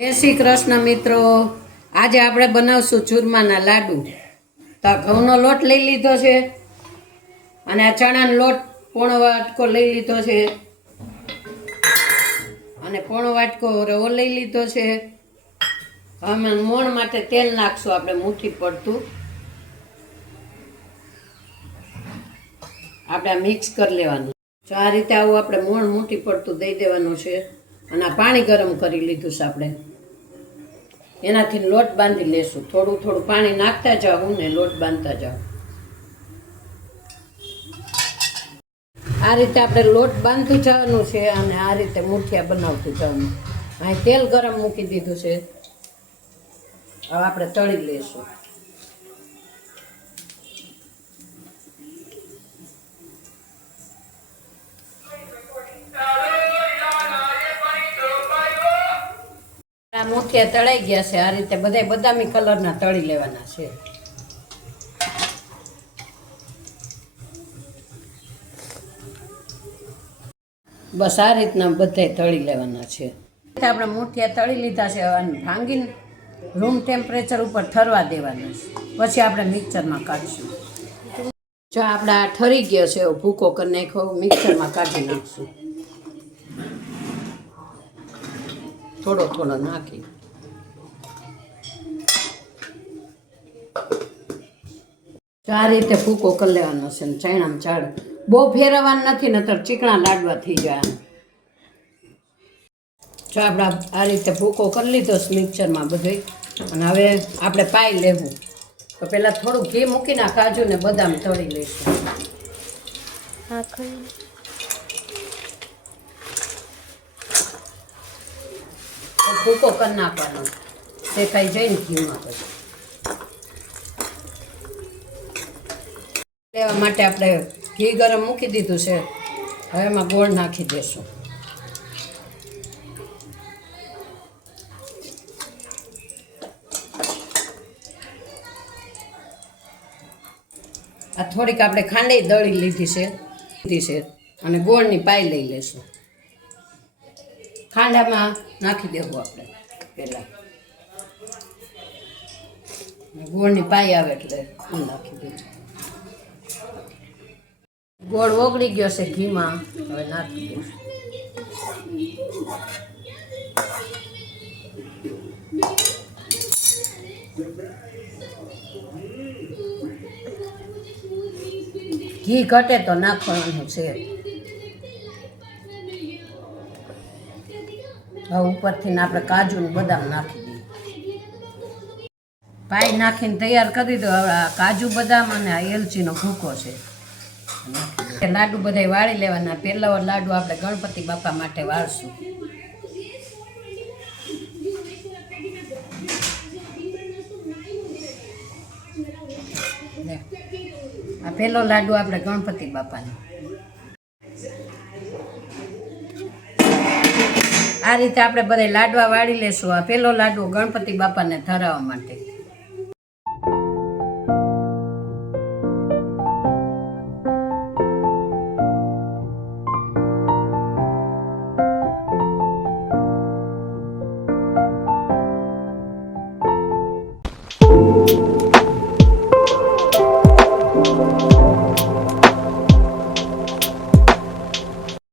જય શ્રી કૃષ્ણ મિત્રો, આજે આપણે બનાવશું ચૂરમાના લાડુ. તો ઘઉંનો લોટ લઈ લીધો છે અને આ ચણાનો લોટ પોણો વાટકો લઈ લીધો છે અને પોણો વાટકો રવો લઈ લીધો છે. અમે મોણ માટે તેલ નાખશું આપણે મુઠ્ઠી પડતું. આપણે મિક્સ કરી લેવાનું. તો આ રીતે આવું આપણે મોણ મુઠ્ઠી પડતું દઈ દેવાનું છે અને આ પાણી ગરમ કરી લીધું છે આપણે. એનાથી લોટ બાંધી લેશું. થોડું થોડું પાણી નાખતા જાઉં ને લોટ બાંધતા જાઉં. આ રીતે આપણે લોટ બાંધતું જવાનું છે અને આ રીતે મુઠિયા બનાવતું જવાનું. અહીં તેલ ગરમ મૂકી દીધું છે. હવે આપણે તળી લેશું. મુઠિયા તળાઈ ગયા છે. આ રીતે બધા બદામી કલરના તળી લેવાના છે. બસ આ રીતના બધા તળી લેવાના છે. આપણે મુઠિયા તળી લીધા છે. હવે ભાંગીને રૂમ ટેમ્પરેચર ઉપર ઠરવા દેવાના છે. પછી આપણે મિક્સરમાં કાઢશું. જો આપણે આ ઠરી ગયો છે, ભૂકો કરી નાખ્યો, મિક્સરમાં કાઢી નાખશું. થોડો થોડો નાખી આ રીતે ભૂકો કરી લેવાનો છે. ચણામાં ચાળ બહુ ફેરવવાનું નથી, નતર ચીકણા લાડવા થઈ જાય. જો આપણે આ રીતે ભૂકો કરી લીધો મિક્સરમાં બધું. અને હવે આપણે પાઈ લેવું. તો પહેલાં થોડું ઘી મૂકીને કાજુ ને બદામ તળી લઈશું. ભૂકો કરી નાખવાનો, શેકાઈ જાય ને ઘીમાં. પછી લેવા માટે આપણે ઘી ગરમ મૂકી દીધું છે. હવે એમાં ગોળ નાખી દઈશું. આ થોડીક આપણે ખાંડે દળી લીધી છે અને ગોળની પાઈ લઈ લઈશું. ખાંડામાં નાખી દેવું આપણે પહેલાં. ગોળની પાઈ આવે એટલે નાખી દઈશું. ગોળ ઓગળી ગયો છે ઘીમાં. હવે નાખી દઈશું. ઘી ઘટે તો નાખવાનું છે. હવે ઉપરથી આપણે કાજુ ને બદામ નાખી દઈએ. પાઈ નાખીને તૈયાર કરી દીધો. હવે આ કાજુ બદામ અને આ એલચીનો ભૂકો છે. લાડુ બધા વાળી લેવાના. પહેલા લાડુ આપણે ગણપતિ બાપા માટે વાળશું. આ પહેલો લાડુ આપણે ગણપતિ બાપાને. આ રીતે આપણે બધા લાડવા વાળી લેશું. આ પહેલો લાડુ ગણપતિ બાપાને ધરાવવા માટે.